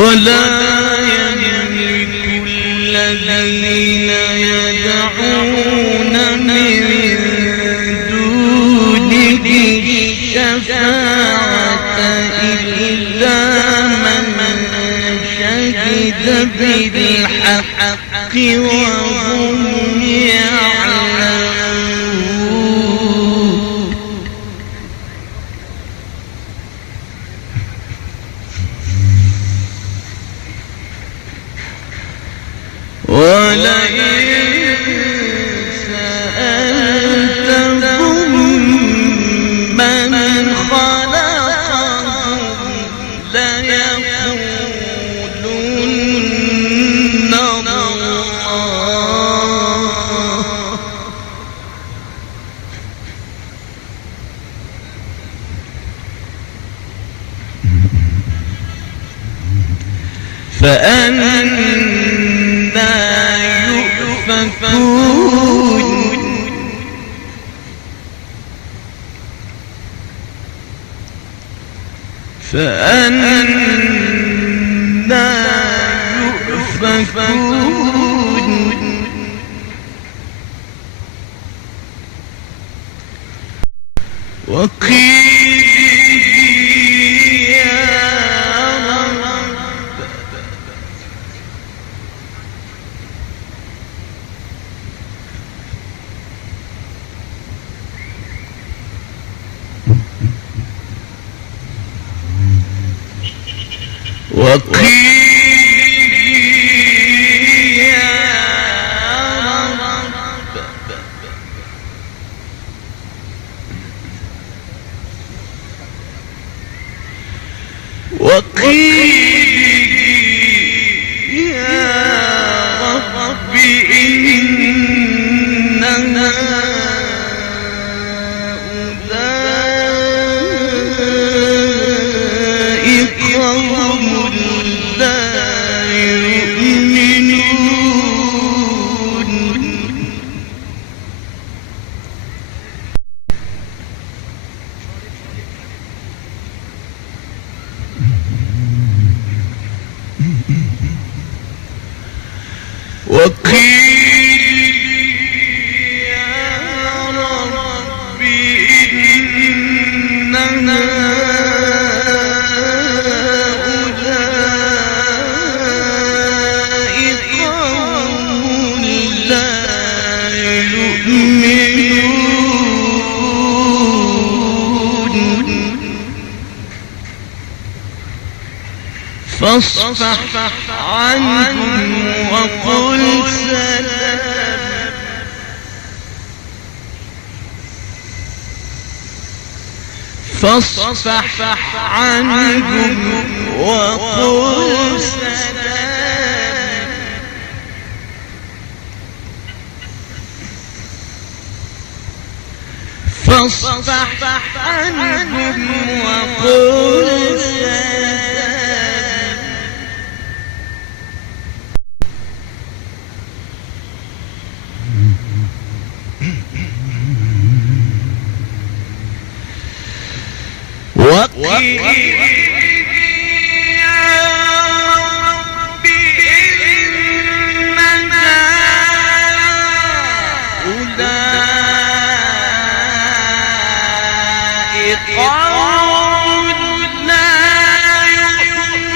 ولا يملك الذين يدعون من دونه الشفاعة إلا من شهد بالحق وهم يعلمون. ولئن سألتهم من خلقهم ليقولن الله فأنى يؤفكون. فأنى يؤفكون. وقيل يا رب وقيل يا رب إن هؤلاء قوم لا يؤمنون. وقيل يا رب إن هؤلاء قوم لا يؤمنون. فاصفح عنهم وقل سلام. فاصفح عنهم وقل سلام. فاصفح عنهم وقل سلام. وقيل يا رب إن هؤلاء قوم لا يؤمنون.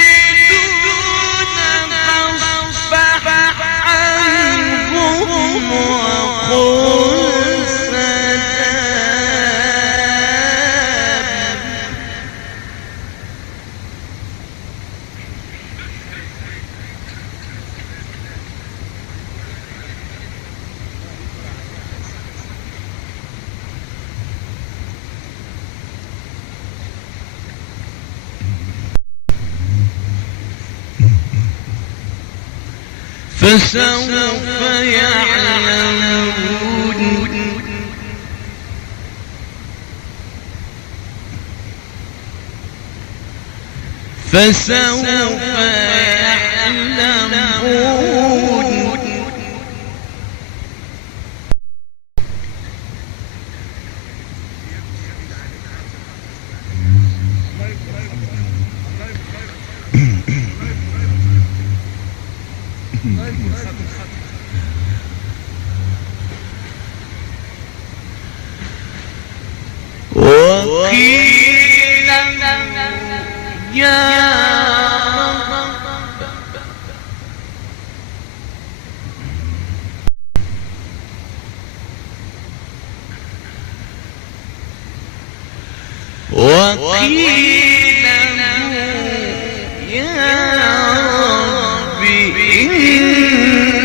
فاصفح عنهم وقل سلام. فسوف يعلمون. فسوف يعلمون. وقيل يا وقيل يا رب إننا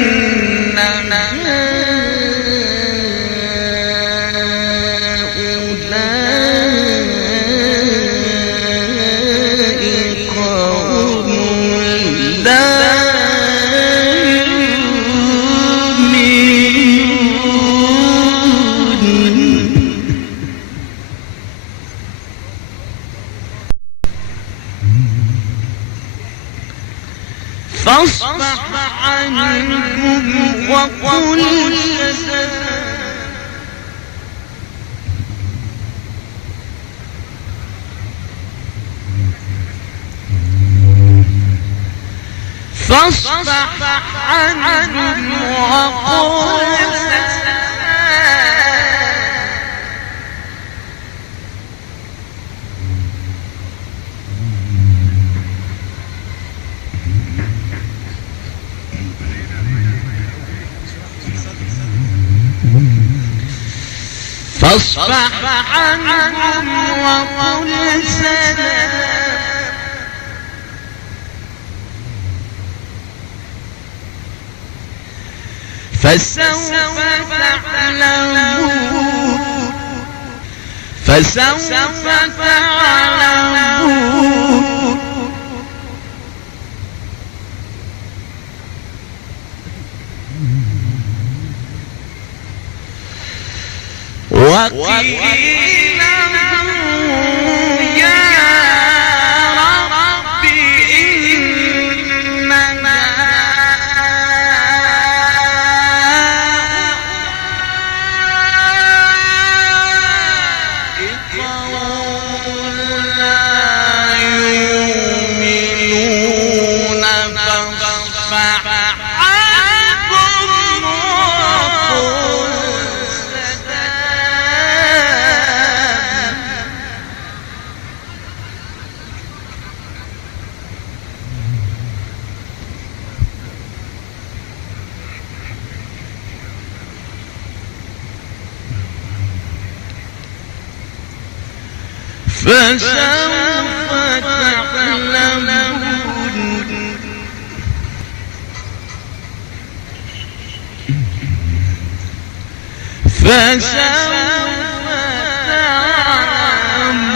فاصفح عنهم وقل فاصفح عنهم وقل فاصفح عنهم وقل سلام فسوف تعلمون وقيل يا رب إننا قوم لا يؤمنون فاصفح عنهم وقل فسوف تعلمون والكتاب فسوف تعلمون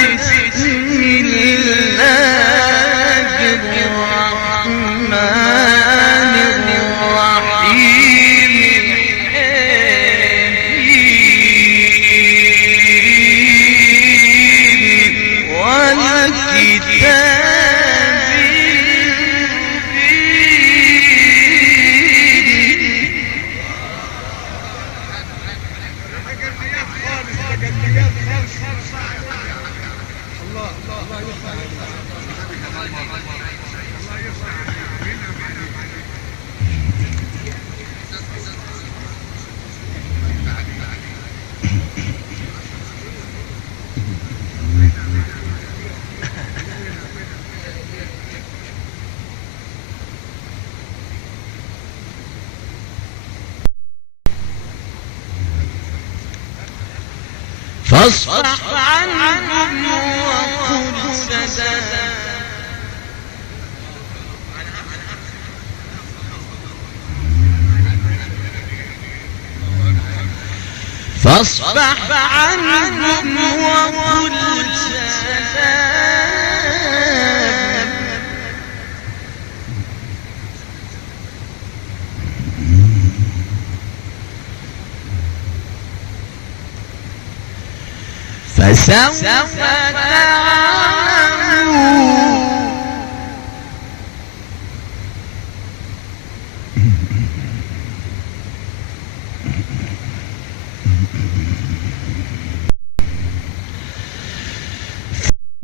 بسم الله الرحمن الرحيم والكتاب فاصفح عنهم وقل سلام فاصفح عنهم وقل سلام فسوف تعلمون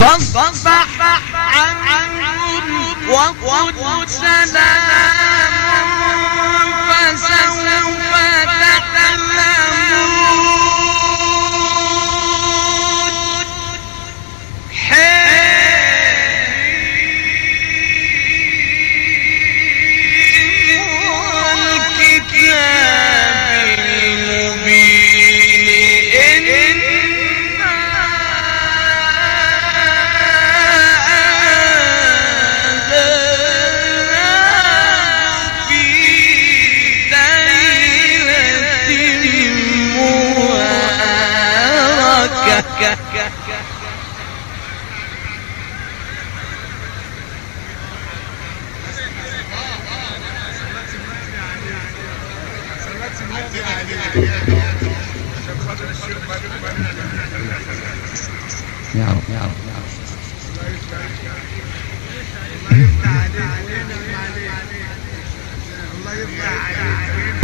فاصفح عنهم وقل سلام فسوف تعلمون حين والكتاب المبين يا رب يا رب الله يفتح عليك